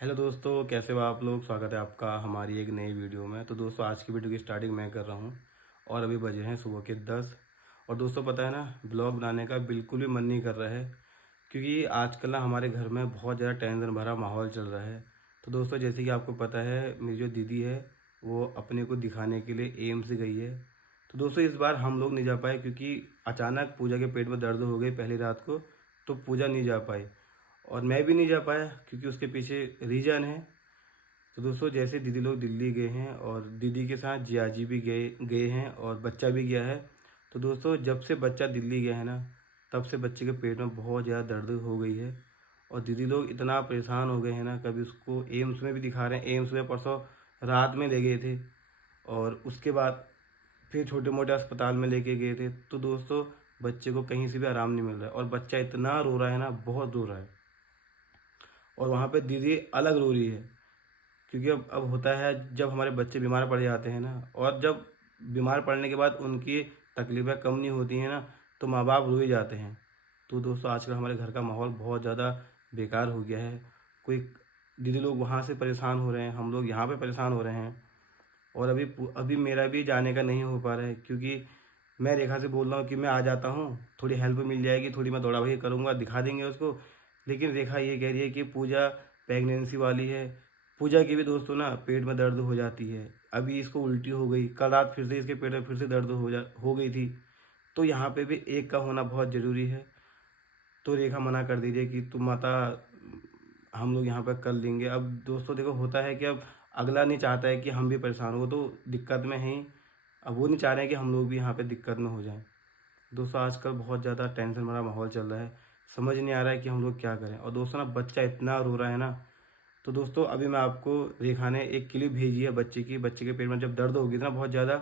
Hello दोस्तों, कैसे हो आप लोग। स्वागत है आपका हमारी एक नई वीडियो में। तो दोस्तों, आज की वीडियो की स्टार्टिंग मैं कर रहा हूँ और अभी बजे हैं सुबह के 10। और दोस्तों, पता है ना, ब्लॉग बनाने का बिल्कुल भी मन नहीं कर रहा है क्योंकि आजकल ना हमारे घर में बहुत ज़्यादा टेंशन भरा माहौल चल रहा है। तो दोस्तों, जैसे कि आपको पता है, मेरी जो दीदी है वो अपने को दिखाने के लिए एम्स गई है। तो दोस्तों, इस बार हम लोग नहीं जा पाए क्योंकि अचानक पूजा के पेट में दर्द हो गई पहली रात को, तो पूजा नहीं जा पाई। और मैं भी नहीं जा पाया क्योंकि उसके पीछे रीज़न है। तो दोस्तों, जैसे दीदी लोग दिल्ली गए हैं और दीदी के साथ जियाजी भी गए गए हैं और बच्चा भी गया है। तो दोस्तों, जब से बच्चा दिल्ली गया है ना, तब से बच्चे के पेट में बहुत ज़्यादा दर्द हो गई है। और दीदी लोग इतना परेशान हो गए हैं ना, कभी उसको एम्स में भी दिखा रहे हैं। एम्स में परसों रात में ले गए थे और उसके बाद फिर छोटे मोटे अस्पताल में लेके गए थे। तो दोस्तों, बच्चे को कहीं से भी आराम नहीं मिल रहा है और बच्चा इतना रो रहा है ना, बहुत रो रहा है। और वहाँ पे दीदी अलग रो रही है क्योंकि अब होता है, जब हमारे बच्चे बीमार पड़ जाते हैं ना, और जब बीमार पड़ने के बाद उनकी तकलीफ़ें कम नहीं होती हैं ना, तो माँ बाप रो ही जाते हैं। तो दोस्तों, आजकल हमारे घर का माहौल बहुत ज़्यादा बेकार हो गया है। कोई दीदी लोग वहाँ से परेशान हो रहे हैं, हम लोग यहाँ पे परेशान हो रहे हैं। और अभी मेरा भी जाने का नहीं हो पा रहा है क्योंकि मैं रेखा से बोल रहा हूँ कि मैं आ जाता हूँ, थोड़ी हेल्प मिल जाएगी, थोड़ी मैं दौड़ा भागी करूँगा, दिखा देंगे उसको। लेकिन रेखा ये कह रही है कि पूजा प्रेगनेंसी वाली है। पूजा की भी दोस्तों ना पेट में दर्द हो जाती है। अभी इसको उल्टी हो गई, कल रात फिर से इसके पेट में फिर से दर्द हो गई थी। तो यहाँ पे भी एक का होना बहुत ज़रूरी है। तो रेखा मना कर दीजिए कि तुम माता, हम लोग यहाँ पर कर लेंगे। अब दोस्तों देखो, होता है कि अब अगला नहीं चाहता है कि हम भी परेशान हो, तो दिक्कत में हैं। अब वो नहीं चाह रहे हैं कि हम लोग भी यहाँ पे दिक्कत में हो जाएं। दोस्तों, आजकल बहुत ज़्यादा टेंशन भरा माहौल चल रहा है, समझ नहीं आ रहा है कि हम लोग क्या करें। और दोस्तों ना, बच्चा इतना रो रहा है ना। तो दोस्तों, अभी मैं आपको, रेखा ने एक क्लिप भेजी है बच्चे की। बच्चे के पेट में जब दर्द होगी ना बहुत ज़्यादा,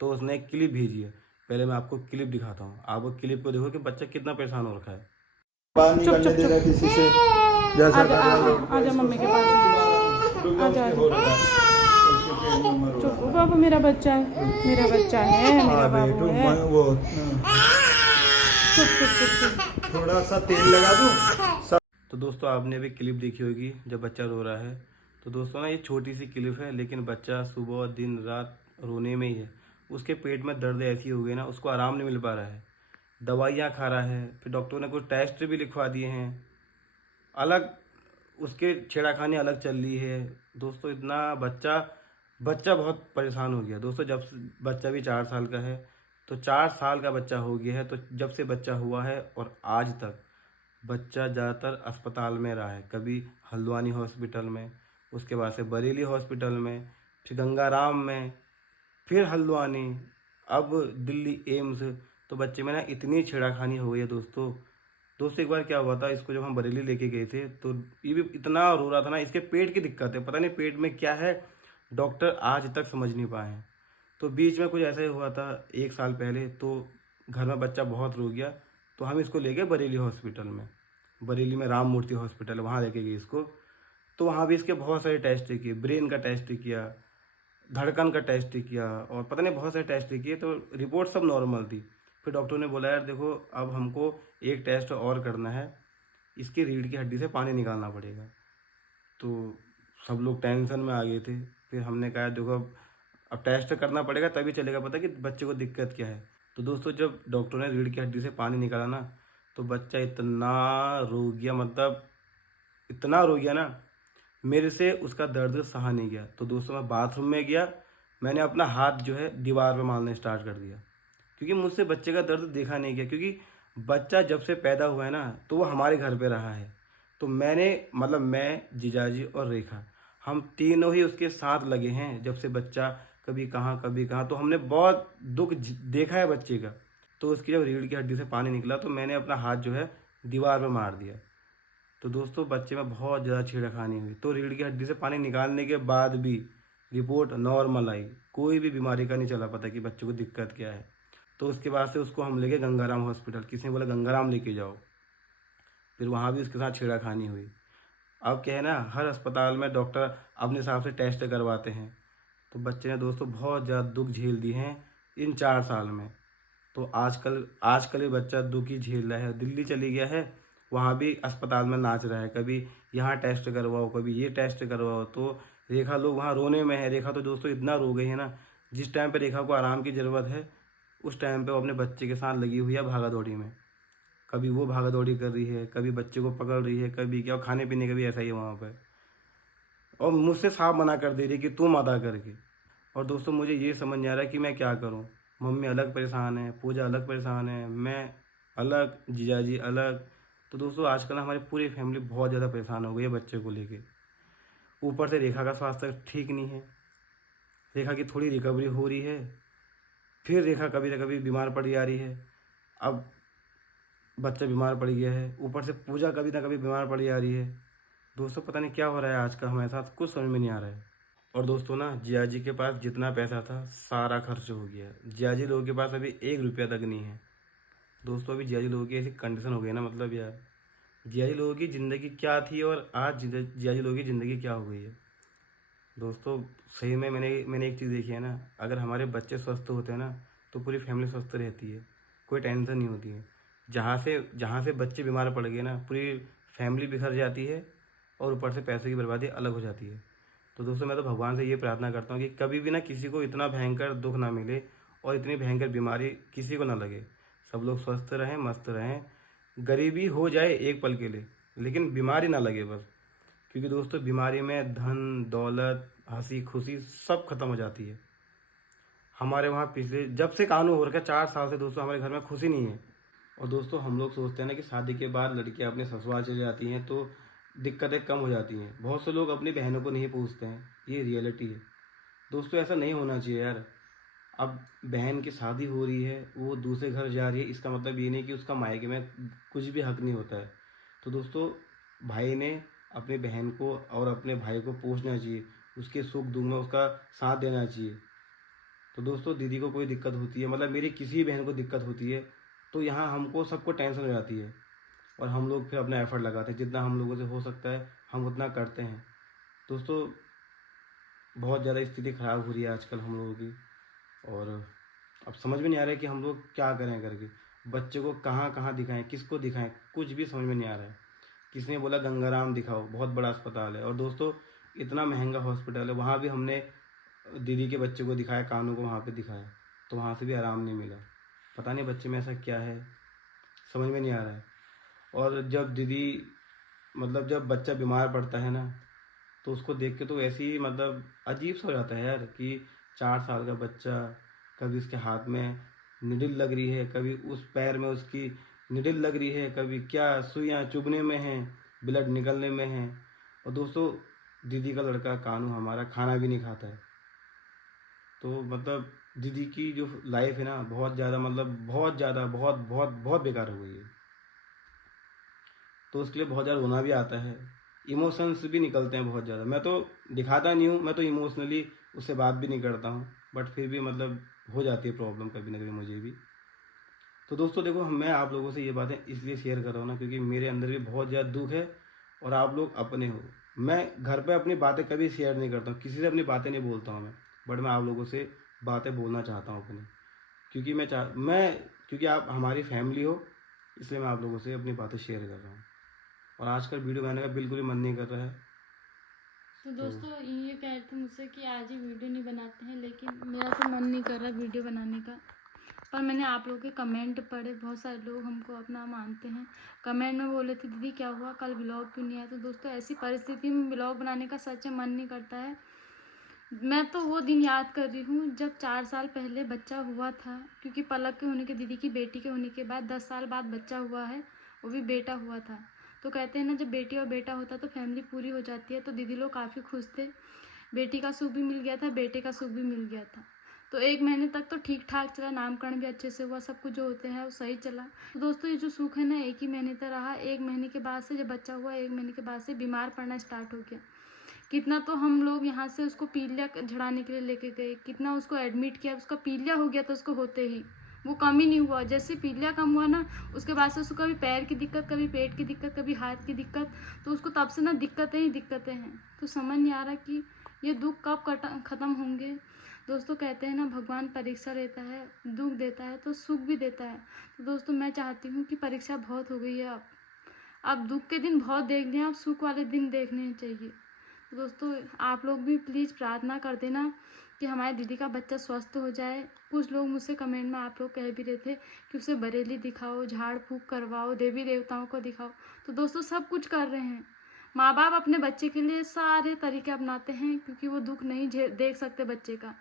तो उसने एक क्लिप भेजी है। पहले मैं आपको क्लिप दिखाता हूँ, आप वो क्लिप को देखो कि बच्चा कितना परेशान हो रखा है। बाहर नहीं चुप करने चुप दे चुप। रहा किसी से। जैसा आजा कर रहा आजा है आजा मम्मी के पास। आजा उसके हो आजा। रहा है, उसके पेट में मर चुप रहा है। बाबू, मेरा बच्चा है, मेरा बच्चा है, मेरा हाँ बाबू बेटू, है। वो चुप चुप चुप चुप। थोड़ा सा तेल लगा दूं। तो दोस्तों, आपने अभी क्लिप देखी होगी जब बच्चा रो रहा है। तो दोस्तों ना, ये छोटी सी क्लिप है, लेकिन बच्चा सुबह दिन रात रोने में ही है। उसके पेट में दर्द ऐसी हो गई ना, उसको आराम नहीं मिल पा रहा है। दवाइयाँ खा रहा है, फिर डॉक्टर ने कुछ टेस्ट भी लिखवा दिए हैं अलग, उसके छेड़ाखानी अलग चल रही है। दोस्तों, इतना बच्चा बच्चा बहुत परेशान हो गया। दोस्तों, जब से बच्चा भी 4 साल का है, तो 4 साल का बच्चा हो गया है। तो जब से बच्चा हुआ है और आज तक बच्चा ज़्यादातर अस्पताल में रहा है। कभी हल्द्वानी हॉस्पिटल में, उसके बाद से बरेली हॉस्पिटल में, फिर गंगाराम में, फिर हल्द्वानी, अब दिल्ली एम्स। तो बच्चे में ना इतनी छेड़ाखानी हो गई है दोस्तों। दोस्तों, एक बार क्या हुआ था, इसको जब हम बरेली लेके गए थे, तो ये भी इतना रो रहा था ना। इसके पेट की दिक्कत है, पता नहीं पेट में क्या है, डॉक्टर आज तक समझ नहीं पाए हैं। तो बीच में कुछ ऐसा ही हुआ था 1 साल पहले, तो घर में बच्चा बहुत रो गया। तो हम इसको ले गए बरेली हॉस्पिटल में। बरेली में राम मूर्ति हॉस्पिटल है, वहाँ लेके गए इसको। तो वहाँ भी इसके बहुत सारे टेस्ट किए, ब्रेन का टेस्ट किया, धड़कन का टेस्ट किया, और पता नहीं बहुत सारे टेस्ट किए। तो रिपोर्ट सब नॉर्मल थी। फिर डॉक्टर ने बोला, यार देखो, अब हमको एक टेस्ट और करना है, इसकी रीढ़ की हड्डी से पानी निकालना पड़ेगा। तो सब लोग टेंशन में आ गए थे। फिर हमने कहा, देखो, अब टेस्ट करना पड़ेगा तभी चलेगा पता कि बच्चे को दिक्कत क्या है। तो दोस्तों, जब डॉक्टर ने रीढ़ की हड्डी से पानी निकाला ना, तो बच्चा इतना रो गया, मतलब इतना रो गया ना, मेरे से उसका दर्द सहा नहीं गया। तो दोस्तों, मैं बाथरूम में गया, मैंने अपना हाथ जो है दीवार पे मारना स्टार्ट कर दिया क्योंकि मुझसे बच्चे का दर्द देखा नहीं गया। क्योंकि बच्चा जब से पैदा हुआ है ना, तो वो हमारे घर पे रहा है। तो मैंने, मतलब मैं, जीजाजी और रेखा, हम तीनों ही उसके साथ लगे हैं जब से बच्चा कभी कहाँ कभी कहाँ। तो हमने बहुत देखा है बच्चे का। तो उसकी जब रीढ़ की हड्डी से पानी निकला, तो मैंने अपना हाथ जो है दीवार पे मार दिया। तो दोस्तों, बच्चे में बहुत ज़्यादा छेड़खानी हुई। तो रीढ़ की हड्डी से पानी निकालने के बाद भी रिपोर्ट नॉर्मल आई, कोई भी बीमारी का नहीं चला पता कि बच्चे को दिक्कत क्या है। तो उसके बाद से उसको हम ले गए गंगाराम हॉस्पिटल। किसी ने बोला गंगाराम लेके जाओ, फिर वहाँ भी उसके साथ छेड़खानी हुई। अब क्या है ना, हर अस्पताल में डॉक्टर अपने हिसाब से टेस्ट करवाते हैं। तो बच्चे ने दोस्तों बहुत ज़्यादा दुख झेल दिए हैं इन 4 साल में। तो आजकल आजकल ये बच्चा दुख ही झेल रहा है, दिल्ली चली गया है। वहाँ भी अस्पताल में नाच रहा है, कभी यहाँ टेस्ट करवाओ, कभी ये टेस्ट करवाओ। तो रेखा लोग वहाँ रोने में है। रेखा तो दोस्तों इतना रो गई है ना, जिस टाइम पे रेखा को आराम की ज़रूरत है उस टाइम पे वो अपने बच्चे के साथ लगी हुई है भागा दौड़ी में। कभी वो भागा दौड़ी कर रही है, कभी बच्चे को पकड़ रही है, कभी क्या, और खाने पीने का भी ऐसा ही है वहाँ पर। और मुझसे साफ मना कर दे रही कि तुम अदा करके। और दोस्तों मुझे ये समझ नहीं आ रहा कि मैं क्या करूँ। मम्मी अलग परेशान है, पूजा अलग परेशान है, मैं अलग, जीजाजी अलग। तो दोस्तों आजकल हमारी पूरी फैमिली बहुत ज़्यादा परेशान हो गई है बच्चे को लेके। ऊपर से रेखा का स्वास्थ्य ठीक नहीं है, रेखा की थोड़ी रिकवरी हो रही है, फिर रेखा कभी ना कभी बीमार पड़ जा रही है। अब बच्चा बीमार पड़ गया है, ऊपर से पूजा कभी ना कभी बीमार पड़ जा रही है। दोस्तों पता नहीं क्या हो रहा है आजकल हमारे साथ, कुछ समझ में नहीं आ रहा है। और दोस्तों ना, जिया जी के पास जितना पैसा था सारा खर्च हो गया। जिया जी लोगों के पास अभी 1 रुपया तक नहीं है। दोस्तों अभी जिया जी लोगों की ऐसी कंडीशन हो गई ना, मतलब यार जिया जी लोगों की ज़िंदगी क्या थी और आज जिया जी लोगों की ज़िंदगी क्या हो गई है। दोस्तों सही में मैंने एक चीज़ देखी है ना, अगर हमारे बच्चे स्वस्थ होते हैं ना तो पूरी फैमिली स्वस्थ रहती है, कोई टेंशन नहीं होती है। जहाँ से बच्चे बीमार पड़ गए ना, पूरी फैमिली बिखर जाती है और ऊपर से पैसे की बर्बादी अलग हो जाती है। तो दोस्तों मैं तो भगवान से ये प्रार्थना करता हूँ कि कभी भी ना किसी को इतना भयंकर दुख ना मिले और इतनी भयंकर बीमारी किसी को ना लगे। सब लोग स्वस्थ रहें, मस्त रहें, गरीबी हो जाए एक पल के लिए लेकिन बीमारी ना लगे बस। क्योंकि दोस्तों बीमारी में धन दौलत हंसी खुशी सब खत्म हो जाती है। हमारे वहाँ पिछले जब से कानून हो रखा है 4 साल से दोस्तों हमारे घर में खुशी नहीं है। और दोस्तों हम लोग सोचते हैं ना कि शादी के बाद लड़कियां अपने ससुराल चली जाती हैं तो दिक्कतें कम हो जाती हैं। बहुत से लोग अपनी बहनों को नहीं पूछते हैं, ये रियलिटी है। दोस्तों ऐसा नहीं होना चाहिए यार। अब बहन की शादी हो रही है, वो दूसरे घर जा रही है, इसका मतलब ये नहीं कि उसका मायके में कुछ भी हक नहीं होता है। तो दोस्तों भाई ने अपनी बहन को और अपने भाई को पूछना चाहिए, उसके सुख दुख में उसका साथ देना चाहिए। तो दोस्तों दीदी को कोई दिक्कत होती है, मतलब मेरी किसी बहन को दिक्कत होती है तो यहाँ हमको सबको टेंशन हो जाती है और हम लोग फिर अपना एफर्ट लगाते हैं, जितना हम लोगों से हो सकता है हम उतना करते हैं। दोस्तों बहुत ज़्यादा स्थिति ख़राब हो रही है आजकल हम लोगों की और अब समझ में नहीं आ रहा है कि हम लोग क्या करें करके। बच्चे को कहाँ कहाँ दिखाएं, किसको दिखाएं, कुछ भी समझ में नहीं आ रहा है। किसी ने बोला गंगाराम दिखाओ, बहुत बड़ा अस्पताल है और दोस्तों इतना महंगा हॉस्पिटल है। वहाँ भी हमने दीदी के बच्चे को दिखाया, कानू को वहाँ पे दिखाया तो वहाँ से भी आराम नहीं मिला। पता नहीं बच्चे में ऐसा क्या है, समझ में नहीं आ रहा है। और जब जब बच्चा बीमार पड़ता है ना तो उसको देख के तो ऐसे ही मतलब अजीब सा हो जाता है यार कि 4 साल का बच्चा, कभी उसके हाथ में निडिल लग रही है, कभी उस पैर में उसकी निडिल लग रही है, कभी क्या सुइयाँ चुभने में हैं, ब्लड निकलने में है। और दोस्तों दीदी का लड़का कानू हमारा खाना भी नहीं खाता है। तो मतलब दीदी की जो लाइफ है ना बहुत ज़्यादा बहुत ज़्यादा बहुत बहुत बहुत बेकार हो गई है। तो उसके लिए बहुत ज़्यादा रोना भी आता है, इमोशंस भी निकलते हैं बहुत ज़्यादा। मैं तो दिखाता नहीं हूँ, मैं तो इमोशनली उससे बात भी नहीं करता हूँ, बट फिर भी हो जाती है प्रॉब्लम कभी ना कभी मुझे भी। तो दोस्तों देखो मैं आप लोगों से ये बातें इसलिए शेयर कर रहा हूँ ना क्योंकि मेरे अंदर भी बहुत ज़्यादा दुख है और आप लोग अपने हो। मैं घर पे अपनी बातें कभी शेयर नहीं करता हूँ, किसी से अपनी बातें नहीं बोलता हूँ मैं, बट मैं आप लोगों से बातें बोलना चाहता हूँ अपनी, क्योंकि आप हमारी फैमिली हो, इसलिए मैं आप लोगों से अपनी बातें शेयर कर रहा हूँ। और आजकल वीडियो बनाने का बिल्कुल ही मन नहीं कर रहा है। तो दोस्तों ये कह रहे थे मुझसे कि आज ही वीडियो नहीं बनाते हैं, लेकिन मेरा तो मन नहीं कर रहा वीडियो बनाने का। पर मैंने आप लोगों के कमेंट पढ़े, बहुत सारे लोग हमको अपना मानते हैं। कमेंट में बोले थे दीदी क्या हुआ, कल व्लॉग क्यों नहीं आया। तो दोस्तों ऐसी परिस्थिति में व्लॉग बनाने का सच में मन नहीं करता है। मैं तो वो दिन याद कर रही हूँ जब 4 साल पहले बच्चा हुआ था, क्योंकि पलक के होने के, दीदी की बेटी के होने के बाद 10 साल बाद बच्चा हुआ है, वो भी बेटा हुआ था। तो कहते हैं ना जब बेटी और बेटा होता तो फैमिली पूरी हो जाती है। तो दीदी लोग काफ़ी खुश थे, बेटी का सुख भी मिल गया था, बेटे का सुख भी मिल गया था। तो 1 महीने तक तो ठीक ठाक चला, नामकरण भी अच्छे से हुआ, सब कुछ जो होते हैं वो सही चला। तो दोस्तों ये जो सुख है ना 1 ही महीने तक रहा। 1 महीने के बाद से जब बच्चा हुआ, 1 महीने के बाद से बीमार पड़ना स्टार्ट हो गया। कितना तो हम लोग यहाँ से उसको पीलिया झड़ाने के लिए लेके गए, कितना उसको एडमिट किया, उसका पीलिया हो गया तो उसको होते ही वो कम ही नहीं हुआ। जैसे पीलिया कम हुआ ना उसके बाद से उसको कभी पैर की दिक्कत, कभी पेट की दिक्कत, कभी हाथ की दिक्कत, तो उसको तब से ना दिक्कतें ही दिक्कतें हैं। तो समझ नहीं आ रहा कि ये दुख कब ख़त्म होंगे। दोस्तों कहते हैं ना भगवान परीक्षा लेता है, दुख देता है तो सुख भी देता है। तो दोस्तों मैं चाहती हूँ कि परीक्षा बहुत हो गई है, अब दुख के दिन बहुत देख लिए, अब सुख वाले दिन देखने चाहिए। तो दोस्तों आप लोग भी प्लीज़ प्रार्थना कर देना कि हमारी दीदी का बच्चा स्वस्थ हो जाए। कुछ लोग मुझसे कमेंट में आप लोग कह भी रहे थे कि उसे बरेली दिखाओ, झाड़ फूँक करवाओ, देवी देवताओं को दिखाओ। तो दोस्तों सब कुछ कर रहे हैं। माँ बाप अपने बच्चे के लिए सारे तरीके अपनाते हैं क्योंकि वो दुख नहीं देख सकते बच्चे का।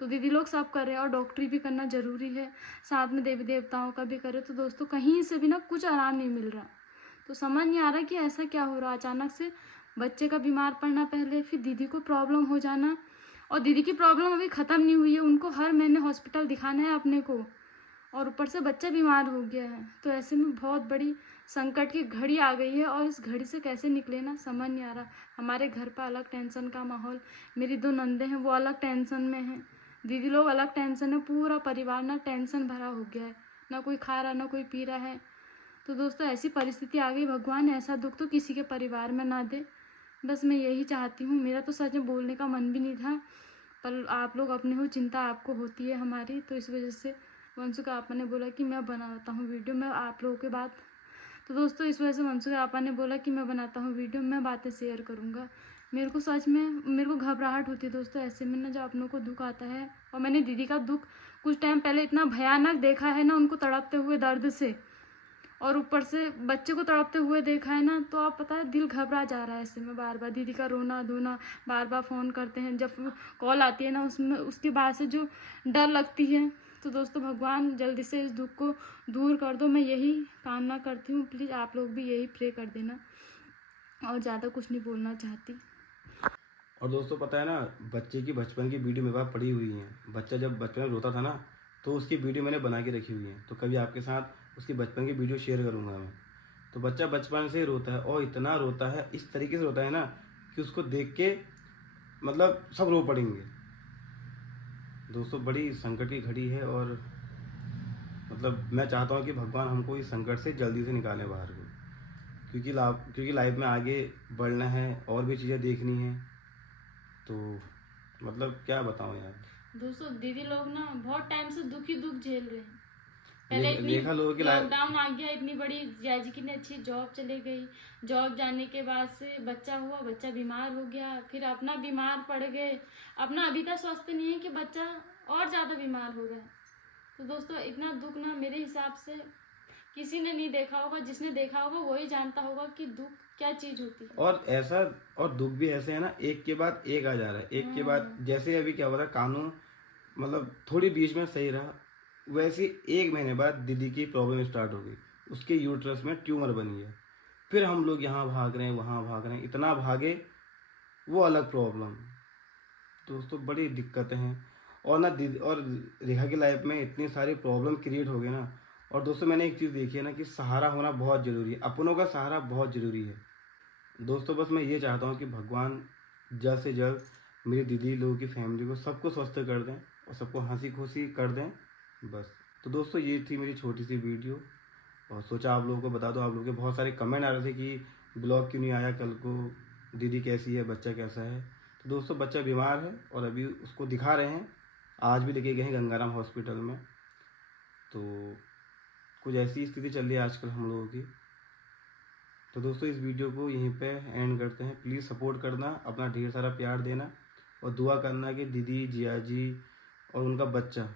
तो दीदी लोग सब कर रहे हैं और डॉक्टरी भी करना ज़रूरी है, साथ में देवी देवताओं का भी करे। तो दोस्तों कहीं से भी ना कुछ आराम नहीं मिल रहा। तो समझ नहीं आ रहा कि ऐसा क्या हो रहा। अचानक से बच्चे का बीमार पड़ना पहले, फिर दीदी को प्रॉब्लम हो जाना, और दीदी की प्रॉब्लम अभी ख़त्म नहीं हुई है, उनको हर महीने हॉस्पिटल दिखाना है अपने को, और ऊपर से बच्चा बीमार हो गया है। तो ऐसे में बहुत बड़ी संकट की घड़ी आ गई है और इस घड़ी से कैसे निकले ना समझ नहीं आ रहा। हमारे घर पर अलग टेंशन का माहौल, मेरी 2 नंदे हैं वो अलग टेंशन में हैं, दीदी लोग अलग टेंशन है, पूरा परिवार ना टेंशन भरा हो गया है, ना कोई खा रहा ना कोई पी रहा है। तो दोस्तों ऐसी परिस्थिति आ गई, भगवान ऐसा दुख तो किसी के परिवार में ना दे, बस मैं यही चाहती हूँ। मेरा तो सच में बोलने का मन भी नहीं था, पर आप लोग अपने हो, चिंता आपको होती है हमारी, तो इस वजह से वंशु का आपा ने बोला कि मैं बनाता हूँ वीडियो में आप लोगों के बात। तो दोस्तों इस वजह से वंशु के आपा ने बोला कि मैं बनाता हूँ वीडियो, मैं बातें शेयर करूँगा। मेरे को सच में मेरे को घबराहट होती है दोस्तों ऐसे में ना, जब अपनों को दुख आता है। और मैंने दीदी का दुख कुछ टाइम पहले इतना भयानक देखा है ना, उनको तड़पते हुए दर्द से, और ऊपर से बच्चे को तड़पते हुए देखा है ना, तो आप पता है दिल घबरा जा रहा है ऐसे में। बार बार दीदी का रोना धोना, बार बार फ़ोन करते हैं, जब कॉल आती है ना उसमें उसके बाद से जो डर लगती है। तो दोस्तों भगवान जल्दी से इस दुख को दूर कर दो, मैं यही कामना करती हूँ। प्लीज़ आप लोग भी यही प्रे कर देना, और ज़्यादा कुछ नहीं बोलना चाहती। और दोस्तों पता है ना, बच्चे की बचपन की वीडियो मेरे पास पड़ी हुई है। बच्चा जब बचपन में रोता था ना, तो उसकी वीडियो मैंने बना के रखी हुई है, तो कभी आपके साथ उसकी बचपन की वीडियो शेयर करूँगा मैं। तो बच्चा बचपन से ही रोता है, और इतना रोता है, इस तरीके से रोता है ना कि उसको देख के मतलब सब रो पड़ेंगे। दोस्तों बड़ी संकट की घड़ी है, और मतलब मैं चाहता हूँ कि भगवान हमको इस संकट से जल्दी से निकाले बाहर को, क्योंकि लाइफ में आगे बढ़ना है और भी चीज़ें देखनी है। तो मतलब क्या बताऊँ यार। दोस्तों दीदी लोग ना बहुत टाइम से दुख झेल रहे हैं। पहले देखा लोगों की लॉकडाउन आ गया, इतनी बड़ी जैजी की ने अच्छी जॉब चले गई, जॉब जाने के बाद से बच्चा हुआ, बच्चा बीमार हो गया, फिर अपना बीमार पड़ गए, अपना अभी तक स्वस्थ नहीं है कि बच्चा और ज़्यादा बीमार हो गया। तो दोस्तों इतना दुख ना मेरे हिसाब से किसी ने नहीं देखा होगा, जिसने देखा होगा वही जानता होगा कि दुख क्या चीज़ होती है। और ऐसा, और दुख भी ऐसे है ना, एक के बाद एक आ जा रहा है, एक के बाद, जैसे अभी क्या हो रहा है, कानून मतलब थोड़ी बीच में सही रहा, वैसे 1 महीने बाद दीदी की प्रॉब्लम स्टार्ट हो गई, उसके यूट्रस में ट्यूमर बन गया। फिर हम लोग यहाँ भाग रहे हैं वहाँ भाग रहे हैं, इतना भागे, वो अलग प्रॉब्लम। दोस्तों बड़ी दिक्कतें हैं, और ना दीदी और रेखा की लाइफ में इतनी सारी प्रॉब्लम क्रिएट हो गई ना। और दोस्तों मैंने एक चीज़ देखी है ना कि सहारा होना बहुत ज़रूरी है, अपनों का सहारा बहुत ज़रूरी है। दोस्तों बस मैं ये चाहता हूँ कि भगवान जल्द से जल्द मेरी दीदी लोगों की फैमिली को सबको स्वस्थ कर दें और सबको हंसी खुशी कर दें बस। तो दोस्तों ये थी मेरी छोटी सी वीडियो, और सोचा आप लोगों को बता दो। आप लोगों के बहुत सारे कमेंट आ रहे थे कि ब्लॉग क्यों नहीं आया कल को, दीदी कैसी है, बच्चा कैसा है। तो दोस्तों बच्चा बीमार है और अभी उसको दिखा रहे हैं, आज भी लेके गए हैं गंगाराम हॉस्पिटल में। तो कुछ ऐसी स्थिति चल रही है आजकल हम लोगों की। तो दोस्तों इस वीडियो को यहीं पे एंड करते हैं। प्लीज़ सपोर्ट करना, अपना ढेर सारा प्यार देना, और दुआ करना कि दीदी, जिया जी और उनका बच्चा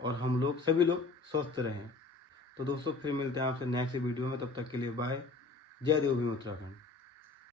और हम लोग सभी लोग स्वस्थ रहें। तो दोस्तों फिर मिलते हैं आपसे नेक्स्ट वीडियो में, तब तक के लिए बाय। जय देवभूमि उत्तराखंड।